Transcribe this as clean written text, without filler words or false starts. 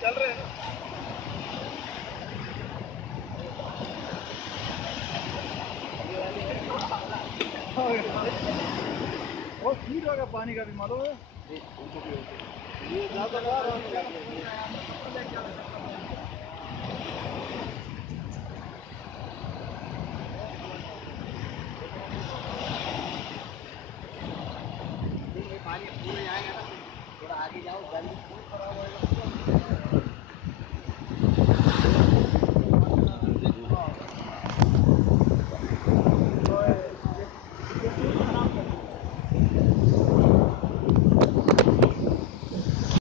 चल रहे हैं। बहुत स्पीड होगा पानी का भी मालूम है। ये पानी पूरे जाएगा ना, थोड़ा आगे जाओ, गाड़ी खराब होगा।